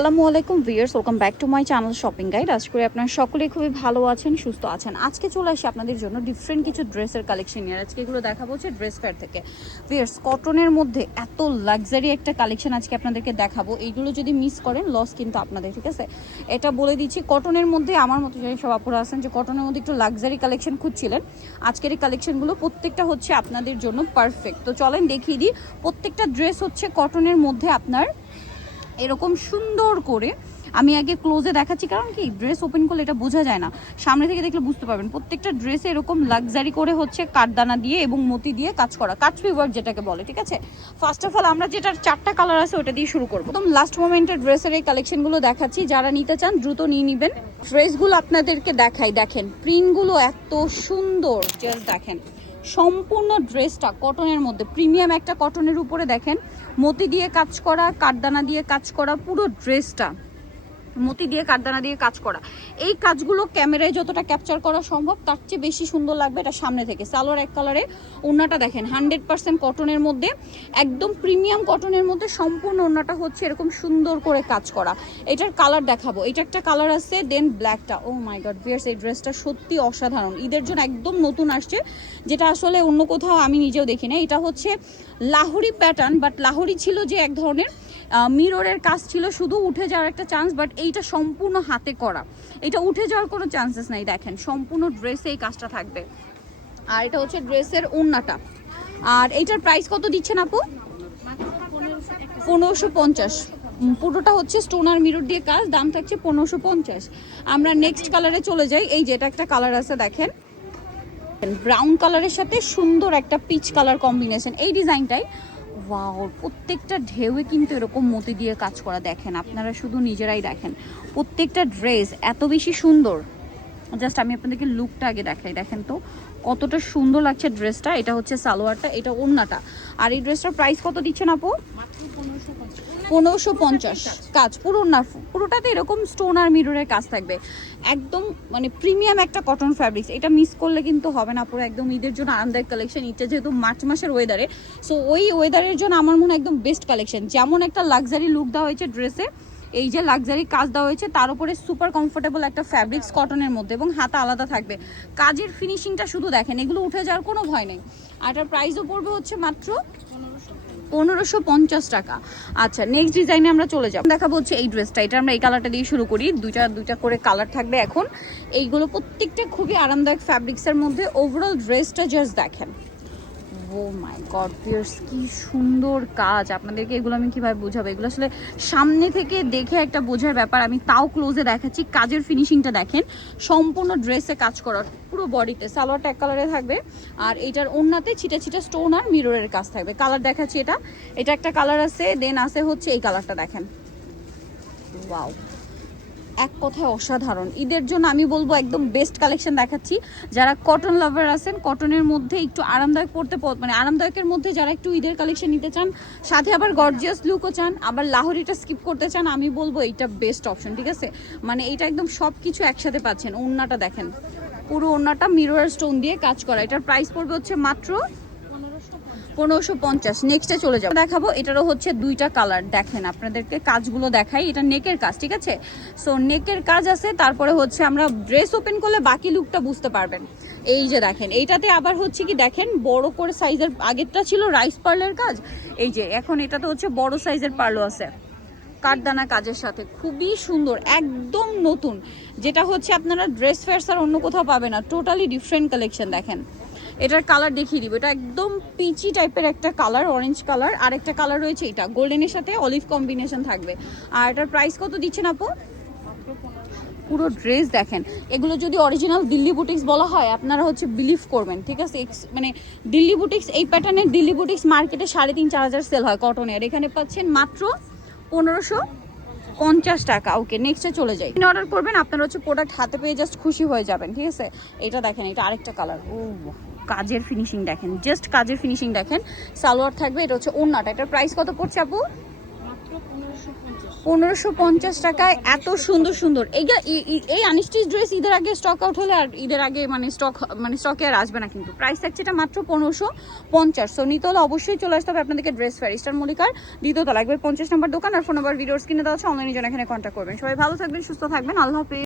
আসসালামু আলাইকুম viewers, welcome back to my channel shopping guide. আশা করি আপনারা সকলেই খুবই ভালো আছেন, সুস্থ আছেন। আজকে চলে আসি আপনাদের জন্য ডিফারেন্ট কিছু ড্রেসের কালেকশন নিয়ে। আজকে এগুলো দেখাবো হচ্ছে ড্রেস ফেয়ার থেকে। ভিউয়ার্স, কটনের মধ্যে এত লাক্সারি একটা কালেকশন আজকে আপনাদেরকে দেখাবো। এইগুলো যদি মিস করেন লস কিন্তু আপনাদের, ঠিক আছে? এটা বলে দিচ্ছি, কটনের মধ্যে আমার মতো যে সব আপুরা আছেন যে কটনের মধ্যে একটু লাক্সারি কালেকশন খুঁজছিলেন, আজকের এই কালেকশনগুলো প্রত্যেকটা হচ্ছে আপনাদের জন্য পারফেক্ট। তো চলেন দেখিয়ে দিই। প্রত্যেকটা ড্রেস হচ্ছে কটনের মধ্যে আপনার এরকম সুন্দর করে। আমি আগে ক্লোজে দেখাচ্ছি, কারণ কি ড্রেস ওপেন করলে এটা বোঝা যায় না, সামনে থেকে দেখলে বুঝতে পারবেন। প্রত্যেকটা ড্রেসে এরকম লাক্সারি করে হচ্ছে কাঠদানা দিয়ে এবং মতি দিয়ে কাজ করা, কাটফি ওয়ার্ক যেটাকে বলে, ঠিক আছে? ফার্স্ট অফ অল আমরা যেটার 4টা কালার আছে ওটা দিয়ে শুরু করবো। একদম লাস্ট মোমেন্টের ড্রেসের এই কালেকশনগুলো দেখাচ্ছি, যারা নিতে চান দ্রুত নিয়ে নেবেন। ড্রেসগুলো আপনাদেরকে দেখাই, দেখেন প্রিন্টগুলো এত সুন্দর, জাস্ট দেখেন। সম্পূর্ণ ড্রেসটা কটনের মধ্যে, প্রিমিয়াম একটা কটনের উপরে দেখেন মতি দিয়ে কাজ করা, কাঠদানা দিয়ে কাজ করা, পুরো ড্রেসটা মতি দিয়ে কাঠদানা দিয়ে কাজ করা। এই কাজগুলো ক্যামেরায় যতটা ক্যাপচার করা সম্ভব তার চেয়ে বেশি সুন্দর লাগবে এটা সামনে থেকে। সালোয়ার এক কালারে, ওড়নাটা দেখেন 100% কটনের মধ্যে, একদম প্রিমিয়াম কটনের মধ্যে সম্পূর্ণ ওড়নাটা হচ্ছে এরকম সুন্দর করে কাজ করা। এটার কালার দেখাবো, এটা একটা কালার আছে, দেন ব্ল্যাকটা। ও মাই গড ভিউয়ার্স, এই ড্রেসটা সত্যি অসাধারণ, ঈদের জন্য একদম নতুন আসছে, যেটা আসলে অন্য কোথাও আমি নিজেও দেখি না। এটা হচ্ছে লাহোরি প্যাটার্ন, বাট লাহোরি ছিল যে এক ধরনের মিররের কাজ ছিল, শুধু উঠে যাওয়ার একটা চান্স, বাট এইটা সম্পূর্ণ হাতে করা, এটা উঠে যাওয়ার কোনো চান্সেস নাই। দেখেন সম্পূর্ণ ড্রেসে এই কাজটা থাকবে। আর এটা হচ্ছে ড্রেসের ওড়নাটা। আর এইটার প্রাইস কত দিচ্ছেন আপু? 1550। পুরোটা হচ্ছে স্টোনার মিরর দিয়ে কাজ, দাম থাকছে 1550। আমরা নেক্সট কালারে চলে যাই। এই যেটা একটা কালার আছে দেখেন, ব্রাউন কালারের সাথে সুন্দর একটা পিচ কালার কম্বিনেশন। এই ডিজাইনটাই ওয়াও, প্রত্যেকটা ঢেউয়ে কিন্তু এরকম মতি দিয়ে কাজ করা। দেখেন আপনারা শুধু নিজেরাই দেখেন, প্রত্যেকটা ড্রেস এত বেশি সুন্দর। জাস্ট আমি আপনাদেরকে লুকটা আগে দেখাই, দেখেন তো কতটা সুন্দর লাগছে ড্রেসটা। এটা হচ্ছে সালোয়ারটা, এটা ওড়নাটা। আর এই ড্রেসটার প্রাইস কত দিচ্ছেন আপু? 1550। কাজ পুরো না, পুরোটাতে এরকম স্টোন আর মিররের কাজ থাকবে, একদম মানে প্রিমিয়াম একটা কটন ফ্যাব্রিক্স। এটা মিস করলে কিন্তু হবে না। পুরো একদম ঈদের জন্য আরামদায়ক কালেকশন। এটা যেহেতু মার্চ মাসের ওয়েদারে, সো ওই ওয়েদারের জন্য আমার মনে হয় একদম বেস্ট কালেকশন। যেমন একটা লাক্সারি লুক দেওয়া হয়েছে ড্রেসে, এই যে লাক্সারি কাজ দেওয়া হয়েছে, তার উপরে সুপার কমফোর্টেবল একটা ফ্যাব্রিক্স কটনের মধ্যে, এবং হাতা আলাদা থাকবে। কাজের ফিনিশিংটা শুধু দেখেন, এগুলো উঠে যাওয়ার কোনো ভয় নেই। আর এটার প্রাইসও পড়বে হচ্ছে মাত্র 1550 টাকা। আচ্ছা, নেক্সট ডিজাইনে আমরা চলে যাব। দেখাবো হচ্ছে এই ড্রেসটা। এটা আমরা এই কালারটা দিয়ে শুরু করি, দুইটা করে কালার থাকবে এখন। এইগুলো প্রত্যেকটা খুবই আরামদায়ক ফ্যাব্রিক্সের মধ্যে। ওভারঅল ড্রেসটা জাস্ট দেখেন, ও মাই গড ভিউয়ার্স, কি সুন্দর কাজ। আপনাদেরকে এগুলো আমি কিভাবে বোঝাবো, এগুলো আসলে সামনে থেকে দেখে একটা বোঝার ব্যাপার, আমি তাও ক্লোজে দেখাচ্ছি। কাজের ফিনিশিংটা দেখেন, সম্পূর্ণ ড্রেসে কাজ করা, পুরো বডিতে। সালোয়ারটা এক কালারে থাকবে, আর এইটার ওড়নাতে ছিটা ছিটা স্টোন আর মিররের কাজ থাকবে। কালার দেখাচ্ছি, এটা একটা কালার আছে, দেন আছে হচ্ছে এই কালারটা দেখেন। ওয়াও, এক কথায় অসাধারণ। ঈদের জন্য আমি বলবো একদম বেস্ট কালেকশন দেখাচ্ছি। যারা কটন লাভার আছেন, কটনের মধ্যে একটু আরামদায়ক পড়তে, মানে আরামদায়কের মধ্যে যারা একটু ঈদের কালেকশন নিতে চান, সাথে আবার গর্জিয়াস লুকও চান, আবার লাহোরিটা স্কিপ করতে চান, আমি বলবো এইটা বেস্ট অপশন, ঠিক আছে? মানে এটা একদম সব কিছু একসাথে পাচ্ছেন। ওড়নাটা দেখেন, পুরো ওড়নাটা মিরর স্টোন দিয়ে কাজ করা। এটার প্রাইস পড়বে হচ্ছে মাত্র 1550। নেক্সটে চলে যাবো, দেখাবো এটারও হচ্ছে দুইটা কালার। দেখেন আপনাদেরকে কাজগুলো দেখাই, এটা নেকের কাজ, ঠিক আছে? সো নেকের কাজ আছে, তারপরে হচ্ছে আমরা ড্রেস ওপেন করলে বাকি লুকটা বুঝতে পারবেন। এই যে দেখেন, এইটাতে আবার হচ্ছে কি দেখেন বড় করে সাইজের, আগেরটা ছিল রাইস পার্লের কাজ, এই যে এখন এটাতে হচ্ছে বড় সাইজের পার্লও আছে কাঠদানা কাজের সাথে, খুবই সুন্দর, একদম নতুন। যেটা হচ্ছে আপনারা ড্রেস ফেয়ার আর অন্য কোথাও পাবে না, টোটালি ডিফারেন্ট কালেকশন। দেখেন এটার কালার দেখিয়ে দিব, এটা একদম পিচি টাইপের একটা কালার, অরেঞ্জ কালার। আর একটা কালার রয়েছে এটা গোল্ডেনের সাথে অলিভ কম্বিনেশন থাকবে। আর এটার প্রাইস কত দিচ্ছেন আপু? পুরো ড্রেস দেখেন, এগুলো যদি অরিজিনাল দিল্লি বুটিক্স বলা হয় আপনারা হচ্ছে বিলিভ করবেন, ঠিক আছে? মানে দিল্লি বুটিক্স, এই প্যাটার্নের দিল্লি বুটিক্স মার্কেটে 3,500-4,000 সেল হয় কটনের, এখানে পাচ্ছেন মাত্র 1550 টাকা। ওকে, নেক্সটে চলে যাই। অর্ডার করবেন আপনারা হচ্ছে প্রোডাক্ট হাতে পেয়ে জাস্ট খুশি হয়ে যাবেন, ঠিক আছে? এটা দেখেন, এটা আরেকটা কালার। ও কাজের ফিনিশিং দেখেন, জাস্ট কাজের ফিনিশিং দেখেন। সালোয়ার থাকবে, এটা হচ্ছে ওড়নাটা। এটার প্রাইস কত পড়ছে আপু? 1550 টাকায় এত সুন্দর সুন্দর এই আনস্টিচ ড্রেস ঈদের আগে স্টক আউট হলে আর ঈদের আগে স্টকে আর আসবে না, কিন্তু প্রাইস থাকছে এটা মাত্র 1550। সো নিতে হলে অবশ্যই চলে আসতে হবে আপনাদেরকে ড্রেস ফেয়ার, ইস্টার্ন মল্লিকার দ্বিতীয় তলা, একবার 50 নম্বর দোকান, আর ফোন নাম্বার ভিডিওস কিনে দেওয়া আছে, অনলাইনে জন্য এখানে কন্ট্যাক্ট করবেন। সবাই ভালো থাকবেন, সুস্থ থাকবেন, আল্লাহ হাফেজ।